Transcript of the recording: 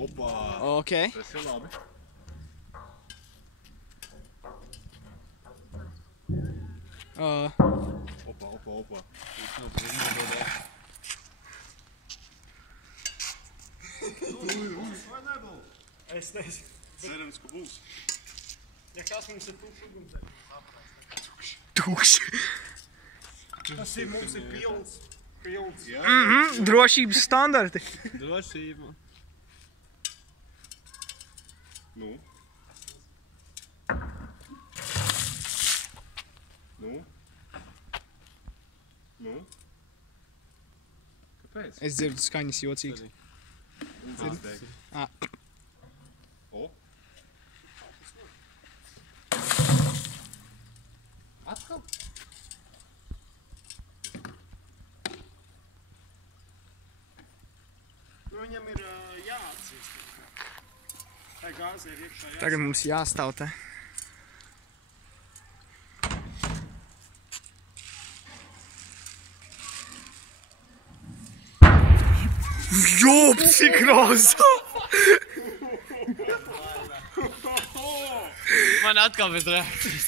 Opa! Ok. Tas ir labi. Opa. Vai nebūs? Es nezinu. Cerams, ka būs. Ja kas mums ir tukšs uguns, tad Tukšs. tas ir mums ir pilns. Drošības standarti. Drošība. Nu? Kāpēc? Es dzirdu skaņas jocīgas. O? Atkal? Viņam ir jāatzīst. Tā gāze ir iekšā jāatzīst. Tagad mums jāstāv te. Jūp, cik roza! Man atkal bez reakcijas.